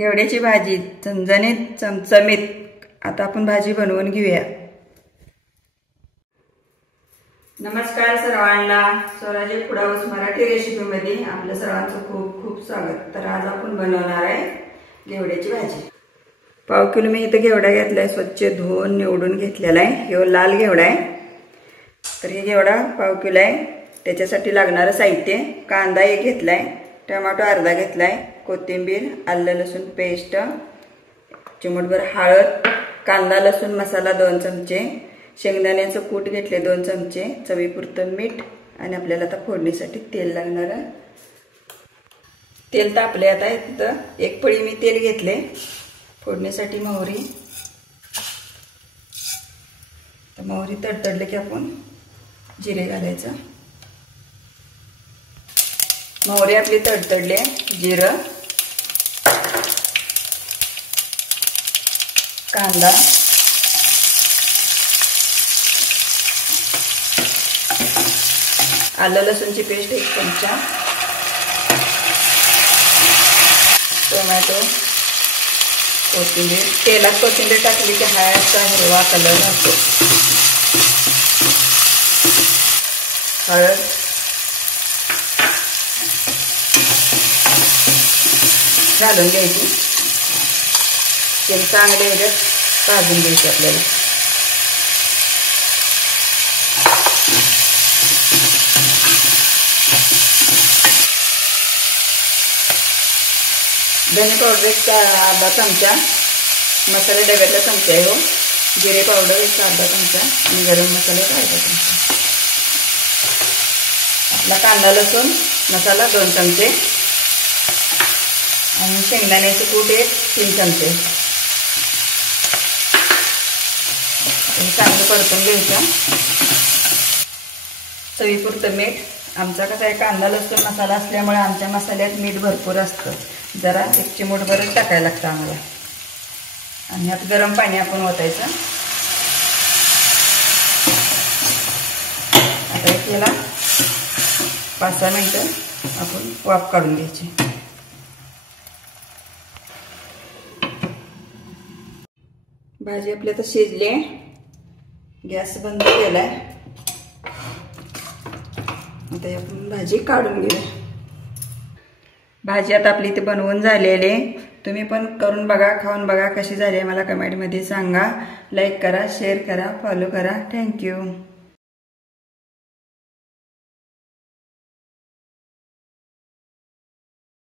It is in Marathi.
घेवड्याची भाजी झणझणीत चमचमीत. आता आपण भाजी बनवून घेऊया. नमस्कार सर्वांना. स्वराज्य फूड हाऊस मराठी रेसिपीमध्ये आपल्या सर्वांचं खूप खूप स्वागत. तर आज आपण बनवणार आहे घेवड्याची भाजी. पाव किलो मी इथं घेवडा घेतलाय. स्वच्छ धुवून निवडून घेतलेला आहे. हे लाल घेवडा आहे. तर हे घेवडा पाव किलो आहे. त्याच्यासाठी लागणारं साहित्य: कांदा एक घेतलाय, टोमॅटो अर्धा घेतलाय, कोथिंबीर, आलं लसूण पेस्ट, चिमूटभर हळद, कांदा लसूण मसाला 2 चमचे, शेंगदाण्याचं कूट घेतले 2 चमचे, चवीपुरतं मीठ आणि आपल्याला आता फोडणीसाठी तेल लागणार आहे. तेल तापले. आता इथं एक पळी मी तेल घेतले. फोडणीसाठी मोहरी. तर मोहरी तडतडले की आपण जिरे घालायचं. मोहरी आपली तडतडली आहे. जिरं, कांदा, आलं लसूणची पेस्ट 1 चमचा, टोमॅटो, कोथिंबीर. तेलात कोथिंबीर टाकली की हायचा हिरवा कलर राहतो. हळद, घालून घ्यायची. तेल चांगले ह्याच्यात भाजून घ्यायचे आपल्याला. धने पावडर 1 अर्धा चमचा, मसाले डब्यातला चमचा आहे हो. जिरे पावडर 1 अर्धा चमचा आणि गरम मसाला 1 अर्धा चमचा. आपला कांदा लसूण मसाला 2 चमचे आणि शेंगदाण्याचे कूट 3 चमचे. हे चांगलं परतून घ्यायचं. चवीपुरतं मीठ. आमचा कसा आहे कांदा लसूण मसाला असल्यामुळे आमच्या मसाल्यात मीठ भरपूर असतं. जरा 1 चिमूटभरच टाकायला लागतं आम्हाला. आणि ह्यात गरम पाणी आपण ओतायचं. आता याला 5-6 मिनिटं आपण वाफ काढून घ्यायची. भाजी आपली आता शिजली आहे. गॅस बंद केलाय. आता आपण भाजी काढून घेऊया. भाजी आता आपली इथे बनवून झालेली आहे. तुम्ही पण करून बघा, खाऊन बघा कशी झाली आहे. मला कमेंटमध्ये सांगा. लाईक करा, शेअर करा, फॉलो करा. थँक्यू.